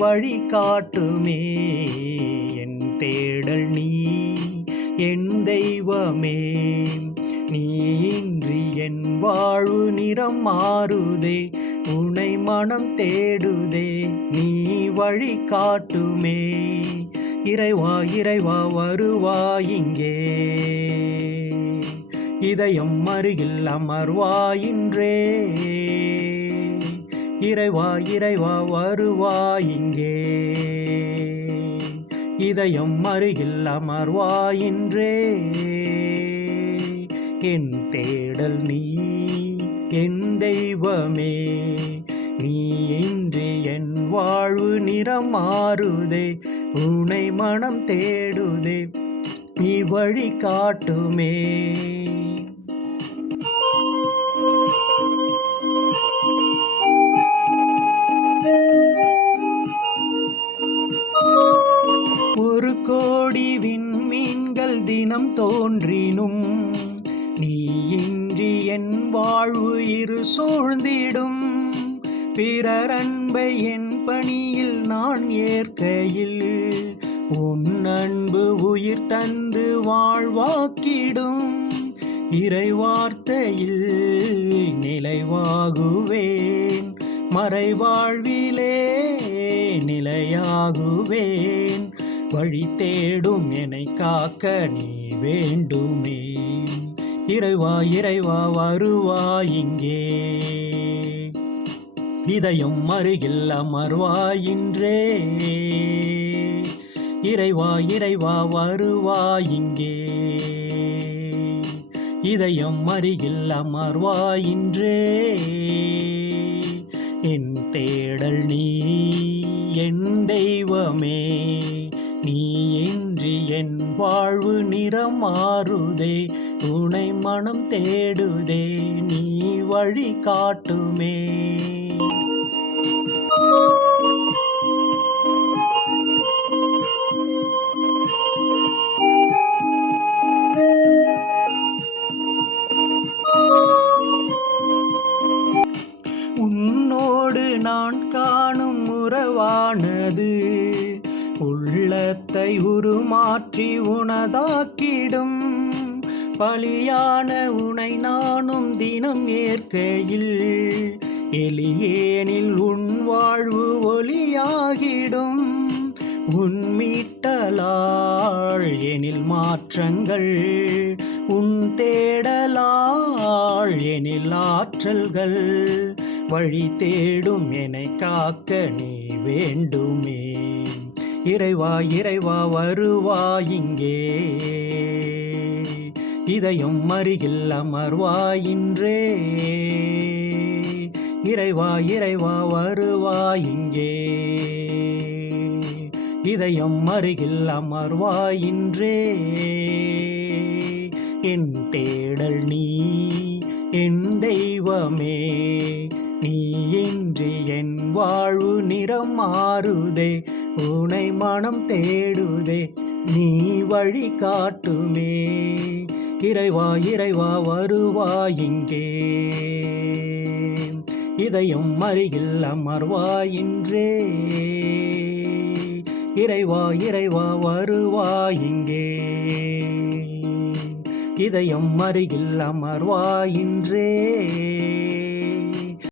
வழி காட்டுமே. என் தேடல் நீ என் தெய்வமே, நீ இன்றி என் வாழ்வு நிறம் மாறுதே. உனை மனம் தேடுதே, நீ வழி காட்டுமே. இறைவா இறைவா வருவாய் இங்கே, இதயம் அருகில் அமர்வாயின்றே. இறைவா இறைவா வருவாய் இங்கே, இதயம் அருகில் அமர்வாயின்றே. என் தேடல் நீ என் தெய்வமே, நீ இன்றி என் வாழ்வு நிறம் மாறுதே. உனை மனம் தேடுதே, நீ வழி காட்டுமே. ஒரு கோடி விண்மீன்கள் தினம் தோன்றினும், நீ இன்றி என் வாழ்வு இரு சூழ்ந்திடும். பிறர் அன்பை என் பணியில் நான் ஏற்கையில், உன் அன்பு உயிர் தந்து வாழ்வாக்கிடும். இறைவார்த்தையில் நிலைவாகுவேன், மறைவாழ்விலே நிலையாகுவேன். வழி தேடும் என்னை காக்க நீ வேண்டுமே. இறைவா இறைவா வருவாய் இங்கே, இதயம் அருகில் அமர்வாயின்றே. இறைவா இறைவா வருவாய் இங்கே, இதயம் அருகில் அமர்வாயின்றே. என் தேடல் நீ என் தெய்வமே, நீ இன்றி என் வாழ்வு நிறம் மாறுதே. உனை மனம் தேடுதே, நீ வழி காட்டுமே. உன்னோடு நான் காணும் உறவானது, உள்ளத்தை உருமாற்றி உனதாக்கிடும். பலியான உனை நானும் தினம் ஏற்கையில், எளியேனில் உன் வாழ்வு ஒளியாகிடும். உன் மீட்டலாள் எனில் மாற்றங்கள், உன் தேடலாள் எனில் ஆற்றல்கள். வழி தேடும் என்னை காக்க நீ வேண்டுமே. இறைவா இறைவா வருவாய் இங்கே, இதயம் அருகில் அமர்வாயின்றே. இறைவா இறைவா வருவாய் இங்கே, இதயம் அருகில் அமர்வாயின்றே. என் தேடல் நீ என் தெய்வமே, நீ இன்றி என் வாழ்வு நிறம் மாறுதே. உனை மனம் தேடுதே, நீ வழி காட்டுமே. இறைவா இறைவா வருவாய் இங்கே, இதயம் அருகில் அமர்வாயின்றே. இறைவா இறைவா வருவாய் இங்கே, இதயம் அருகில் அமர்வாயின்றே.